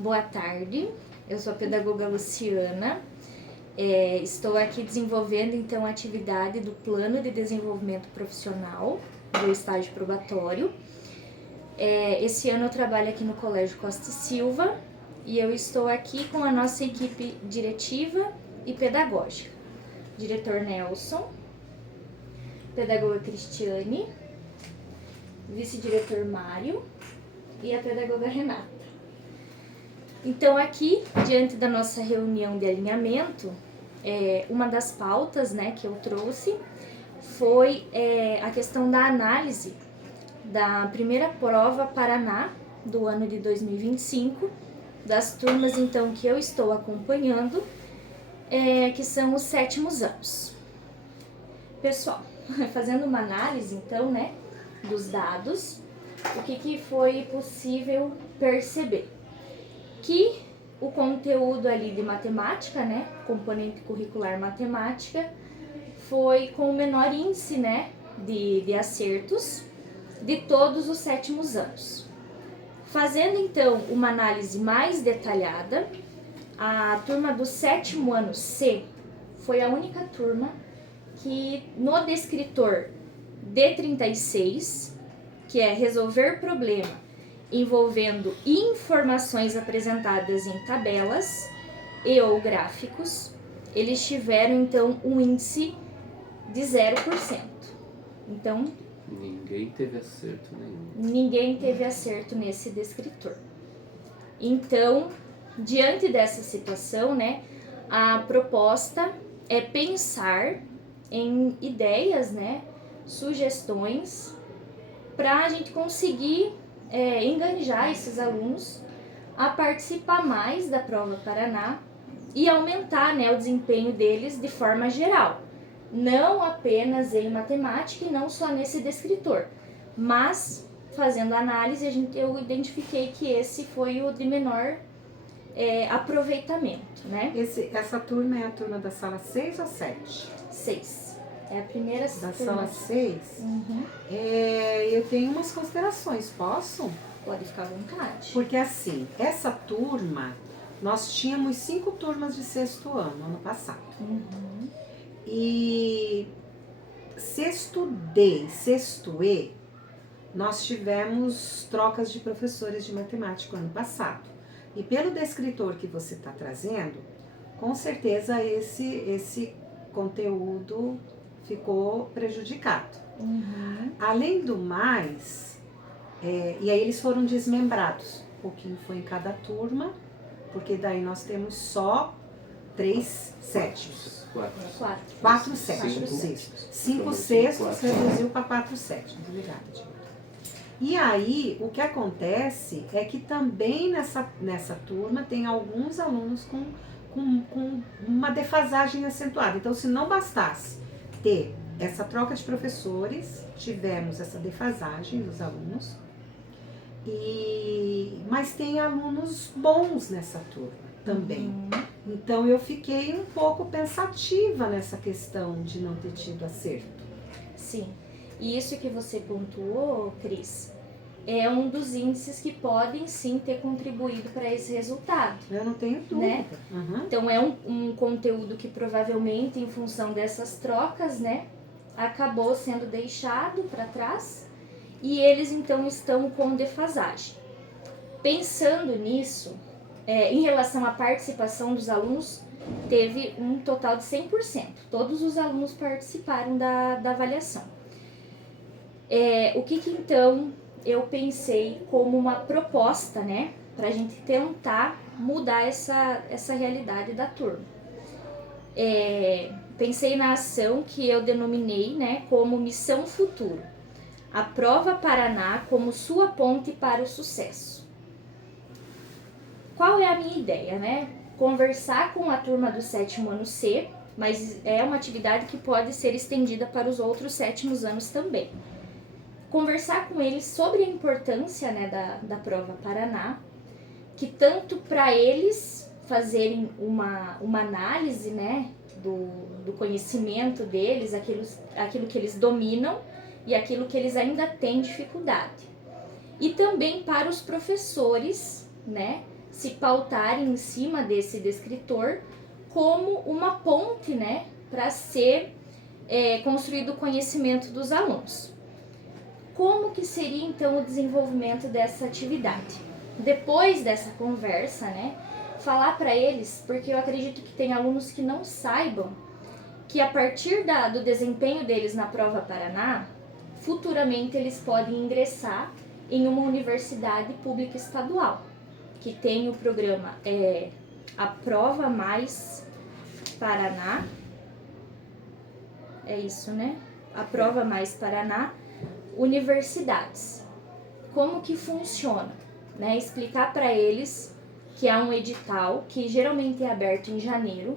Boa tarde, eu sou a pedagoga Luciana. Estou aqui desenvolvendo então a atividade do Plano de Desenvolvimento Profissional do estágio probatório. Esse ano eu trabalho aqui no Colégio Costa e Silva e eu estou aqui com a nossa equipe diretiva e pedagógica. Diretor Nelson, pedagoga Cristiane, vice-diretor Mário e a pedagoga Renata. Então aqui, diante da nossa reunião de alinhamento, uma das pautas, né, que eu trouxe foi a questão da análise da primeira prova Paraná do ano de 2025, das turmas então que eu estou acompanhando, que são os 7º anos. Pessoal, fazendo uma análise então, né, dos dados, o que foi possível perceber? Que o conteúdo ali de matemática, né, componente curricular matemática, foi com o menor índice, né, de acertos de todos os 7º anos. Fazendo então uma análise mais detalhada, a turma do 7º ano C foi a única turma que no descritor D36, que é resolver problema envolvendo informações apresentadas em tabelas e ou gráficos, eles tiveram então um índice de 0%. Então, ninguém teve acerto nenhum. Ninguém teve acerto nesse descritor. Então, diante dessa situação, né, a proposta é pensar em ideias, né, sugestões para a gente conseguir engajar esses alunos a participar mais da prova Paraná e aumentar, né, o desempenho deles de forma geral. Não apenas em matemática e não só nesse descritor, mas fazendo análise eu identifiquei que esse foi o de menor aproveitamento, né? Essa turma é a turma da sala 6 ou 7? 6. É a primeira da turma. sala 6? Uhum. Eu tenho umas considerações, posso? Pode ficar à vontade. Porque assim, essa turma, nós tínhamos 5 turmas de 6º ano passado. Uhum. E 6º D, 6º E, nós tivemos trocas de professores de matemática ano passado. E pelo descritor que você está trazendo, com certeza esse conteúdo ficou prejudicado. Uhum. Além do mais, e aí eles foram desmembrados. Um pouquinho foi em cada turma, porque daí nós temos só 3 sétimos. 4 sétimos, isso. 5 sextos reduziu para 4 sétimos. Obrigada, Diego. E aí, o que acontece é que também nessa turma tem alguns alunos com uma defasagem acentuada. Então, se não bastasse ter essa troca de professores, tivemos essa defasagem dos alunos, mas tem alunos bons nessa turma também. Uhum. Então eu fiquei um pouco pensativa nessa questão de não ter tido acerto. Sim, e isso que você pontuou, Cris, é um dos índices que podem sim ter contribuído para esse resultado. Eu não tenho dúvida. Né? Uhum. Então é um conteúdo que provavelmente, em função dessas trocas, né, acabou sendo deixado para trás e eles então estão com defasagem. Pensando nisso, em relação à participação dos alunos, teve um total de 100%. Todos os alunos participaram da avaliação. O que então eu pensei como uma proposta, né, para a gente tentar mudar essa realidade da turma. Pensei na ação que eu denominei, né, como Missão Futuro. A prova Paraná como sua ponte para o sucesso. Qual é a minha ideia, né? Conversar com a turma do 7º ano C, mas é uma atividade que pode ser estendida para os outros 7º anos também. Conversar com eles sobre a importância, né, da prova Paraná, que tanto para eles fazerem uma análise, né, do conhecimento deles, aquilo que eles dominam e aquilo que eles ainda têm dificuldade. E também para os professores, né, se pautarem em cima desse descritor como uma ponte, né, para ser construído o conhecimento dos alunos. Como que seria então o desenvolvimento dessa atividade? Depois dessa conversa, né, falar para eles, porque eu acredito que tem alunos que não saibam que a partir do desempenho deles na Prova Paraná, futuramente eles podem ingressar em uma universidade pública estadual, que tem o programa A Prova Mais Paraná, é isso, né? A Prova Mais Paraná, Universidades. Como que funciona? Né? Explicar para eles que há um edital que geralmente é aberto em janeiro,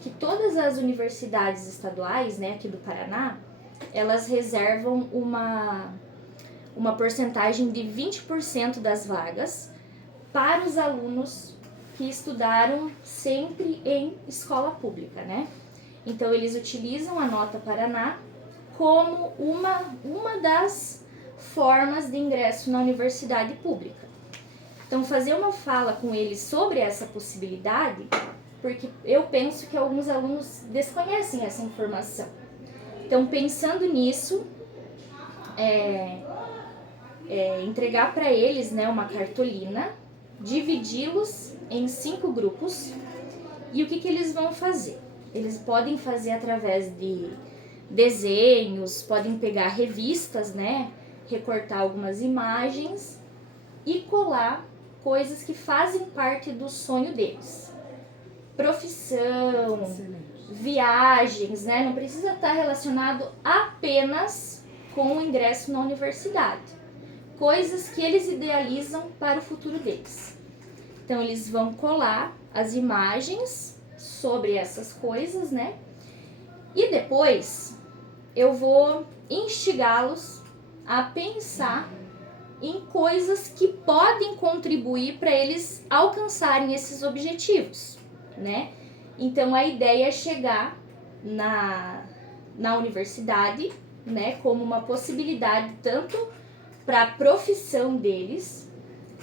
que todas as universidades estaduais, né, aqui do Paraná, elas reservam uma porcentagem de 20% das vagas para os alunos que estudaram sempre em escola pública, né? Então, eles utilizam a Nota Paraná como uma das formas de ingresso na universidade pública. Então, fazer uma fala com eles sobre essa possibilidade, porque eu penso que alguns alunos desconhecem essa informação. Então, pensando nisso, entregar para eles, né, uma cartolina, dividi-los em 5 grupos, e o que eles vão fazer? Eles podem fazer através de desenhos, podem pegar revistas, né, recortar algumas imagens e colar coisas que fazem parte do sonho deles. Profissão, viagens, né, não precisa estar relacionado apenas com o ingresso na universidade. Coisas que eles idealizam para o futuro deles. Então, eles vão colar as imagens sobre essas coisas, né? E depois, eu vou instigá-los a pensar em coisas que podem contribuir para eles alcançarem esses objetivos, né? Então, a ideia é chegar na universidade, né, como uma possibilidade tanto para a profissão deles,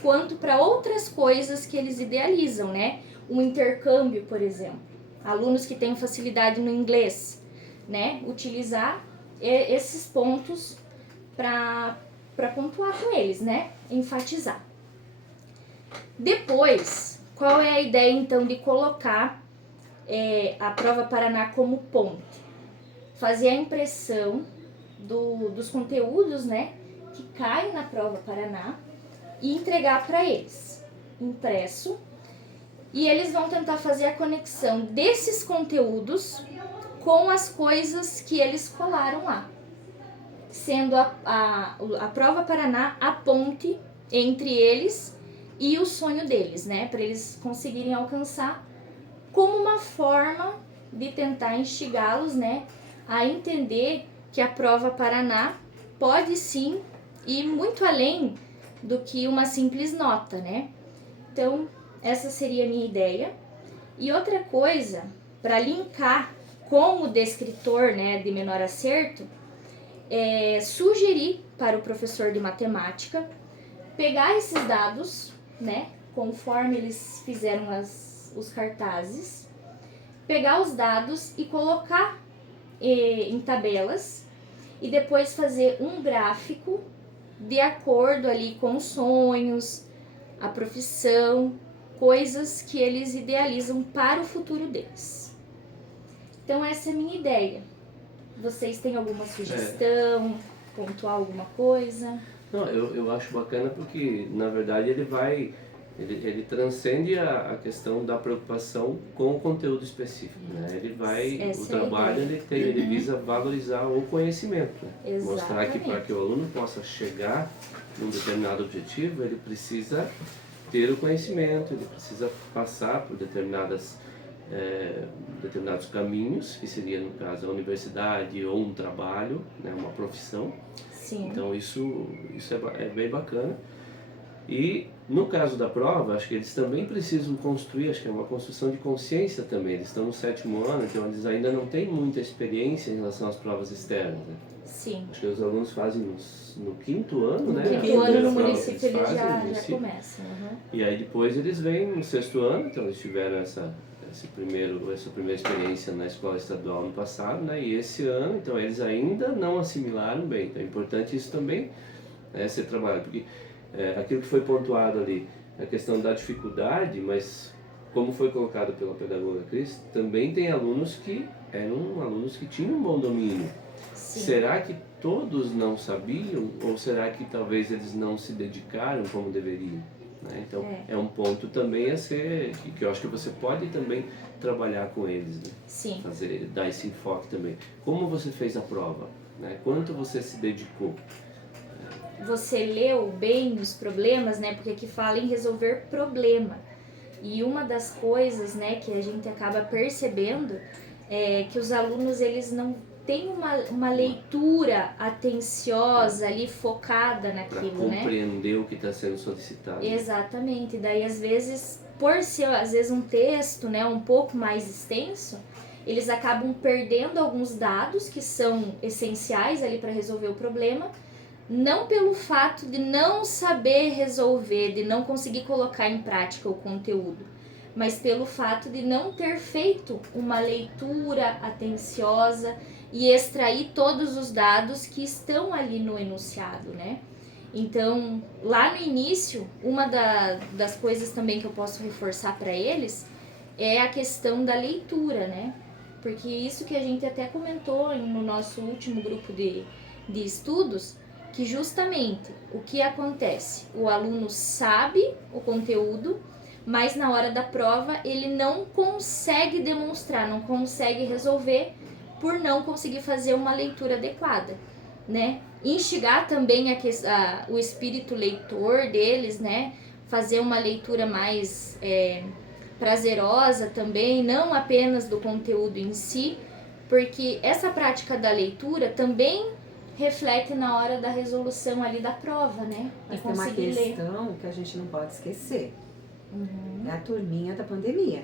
quanto para outras coisas que eles idealizam, né? Um intercâmbio, por exemplo. Alunos que têm facilidade no inglês, né? Utilizar esses pontos para pontuar com eles, né? Enfatizar. Depois, qual é a ideia, então, de colocar a Prova Paraná como ponte? Fazer a impressão dos conteúdos, né, que caem na Prova Paraná e entregar para eles, impresso, e eles vão tentar fazer a conexão desses conteúdos com as coisas que eles colaram lá, sendo a Prova Paraná a ponte entre eles e o sonho deles, né, para eles conseguirem alcançar, como uma forma de tentar instigá-los, né, a entender que a Prova Paraná pode sim ir muito além do que uma simples nota, né? Então, essa seria a minha ideia. E outra coisa, para linkar com o descritor, né, de menor acerto, sugerir para o professor de matemática pegar esses dados, né, conforme eles fizeram os cartazes, pegar os dados e colocar em tabelas e depois fazer um gráfico de acordo ali com os sonhos, a profissão, coisas que eles idealizam para o futuro deles. Então essa é a minha ideia. Vocês têm alguma sugestão, pontuar alguma coisa? Não, eu acho bacana porque, na verdade, ele transcende a questão da preocupação com o conteúdo específico, né? O trabalho ele visa valorizar o conhecimento, né? Mostrar que para que o aluno possa chegar num determinado objetivo, ele precisa ter o conhecimento, ele precisa passar por determinados caminhos, que seria, no caso, a universidade ou um trabalho, né? Uma profissão. Sim. Então isso é bem bacana. E no caso da prova, acho que eles também precisam construir, acho que é uma construção de consciência também. Eles estão no 7º ano, então eles ainda não têm muita experiência em relação às provas externas, né? Sim. Acho que os alunos fazem no 5º ano, né? No 5º ano no município eles já começam. E aí depois eles vêm no 6º ano, então eles tiveram essa primeira experiência na escola estadual no passado, né? E esse ano, então eles ainda não assimilaram bem. Então é importante isso também ser trabalhado, porque aquilo que foi pontuado ali, a questão da dificuldade, mas como foi colocado pela pedagoga Cris, também tem alunos que eram alunos que tinham um bom domínio. Sim. Será que todos não sabiam ou será que talvez eles não se dedicaram como deveriam? Né? Então é um ponto também a ser, que eu acho que você pode também trabalhar com eles, né? Sim. Dar esse enfoque também. Como você fez a prova? Né? Quanto você se dedicou? Você leu bem os problemas, né? Porque aqui fala em resolver problema. E uma das coisas, né, que a gente acaba percebendo é que os alunos, eles não têm uma leitura atenciosa ali, focada naquilo, né? Compreender o que está sendo solicitado. Exatamente. Daí, às vezes, por ser, às vezes, um texto, né, um pouco mais extenso, eles acabam perdendo alguns dados que são essenciais ali para resolver o problema, não pelo fato de não saber resolver, de não conseguir colocar em prática o conteúdo, mas pelo fato de não ter feito uma leitura atenciosa e extrair todos os dados que estão ali no enunciado, né? Então, lá no início, uma das coisas também que eu posso reforçar para eles é a questão da leitura, né? Porque isso que a gente até comentou no nosso último grupo de estudos, que justamente o que acontece? O aluno sabe o conteúdo, mas na hora da prova ele não consegue demonstrar, não consegue resolver por não conseguir fazer uma leitura adequada, né? Instigar também o espírito leitor deles, né? Fazer uma leitura mais prazerosa também, não apenas do conteúdo em si, porque essa prática da leitura também reflete na hora da resolução ali da prova, né? Mas tem uma questão que a gente não pode esquecer. É a turminha da pandemia.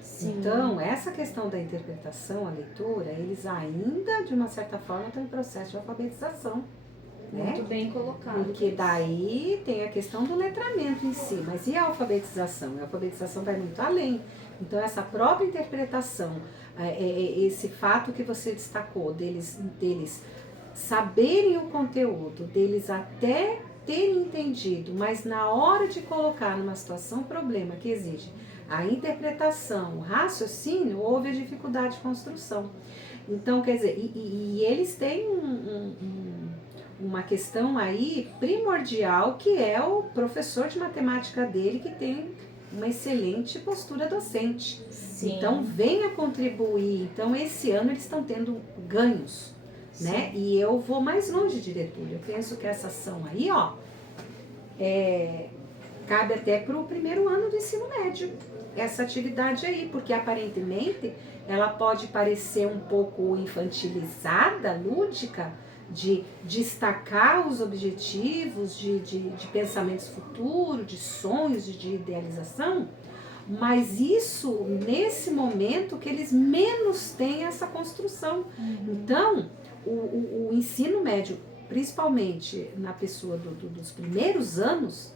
Sim. Então, essa questão da interpretação, a leitura, eles ainda, de uma certa forma, estão em processo de alfabetização. Muito né? bem colocado. Porque daí tem a questão do letramento em si, mas e a alfabetização? A alfabetização vai muito além. Então, essa própria interpretação, esse fato que você destacou, deles saberem o conteúdo, deles até terem entendido, mas na hora de colocar numa situação problema que exige a interpretação, o raciocínio, houve a dificuldade de construção. Então, quer dizer, e eles têm uma questão aí primordial, que é o professor de matemática dele, que tem uma excelente postura docente. Sim. Então, venha contribuir. Então, esse ano eles estão tendo ganhos. Né? E eu vou mais longe, diretor. Eu penso que essa ação aí, ó, cabe até para o primeiro ano do ensino médio, essa atividade aí, porque aparentemente ela pode parecer um pouco infantilizada, lúdica, de destacar os objetivos, de pensamentos futuros, de sonhos, de idealização, mas isso, nesse momento, que eles menos têm essa construção. Então, o ensino médio, principalmente na pessoa dos primeiros anos,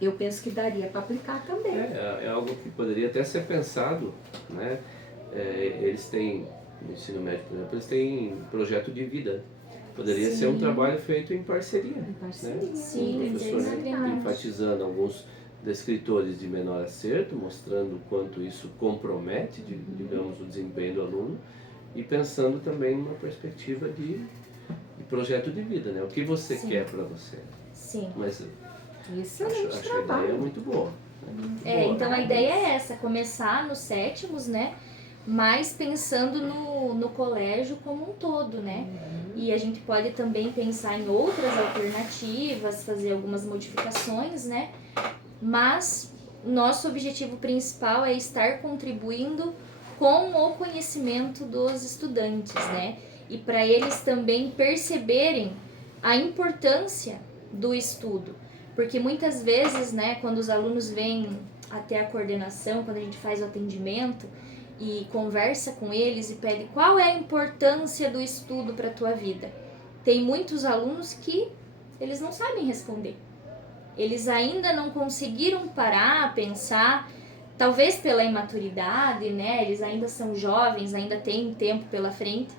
eu penso que daria para aplicar também. É algo que poderia até ser pensado, né? Eles têm, no ensino médio, por exemplo, eles têm projeto de vida. Poderia ser um trabalho feito em parceria. Em parceria. Né? Sim, o professor enfatizando alguns descritores de menor acerto, mostrando o quanto isso compromete, digamos, o desempenho do aluno, e pensando também numa perspectiva de projeto de vida, né? O que você quer para você. Sim. Mas acho a ideia é muito boa. Então a ideia é essa, começar nos sétimos, né? Mas pensando no colégio como um todo, né? E a gente pode também pensar em outras alternativas, fazer algumas modificações, né? Mas nosso objetivo principal é estar contribuindo com o conhecimento dos estudantes, né? E para eles também perceberem a importância do estudo. Porque muitas vezes, né, quando os alunos vêm até a coordenação, quando a gente faz o atendimento e conversa com eles e pede qual é a importância do estudo para a tua vida, tem muitos alunos que eles não sabem responder. Eles ainda não conseguiram parar, pensar, talvez pela imaturidade, né? Eles ainda são jovens, ainda têm tempo pela frente,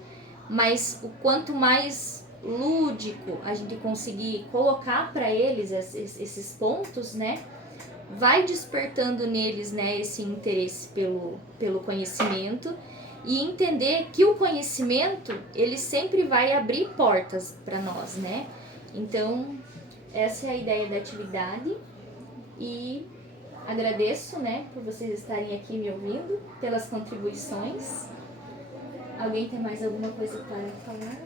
mas o quanto mais lúdico a gente conseguir colocar para eles esses pontos, né? Vai despertando neles, né, esse interesse pelo conhecimento e entender que o conhecimento, ele sempre vai abrir portas para nós, né? Então, essa é a ideia da atividade e agradeço, né, por vocês estarem aqui me ouvindo, pelas contribuições. Alguém tem mais alguma coisa para falar?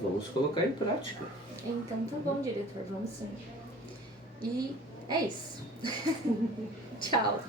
Vamos colocar em prática. Então tá bom, diretor, vamos sim. E é isso. Tchau.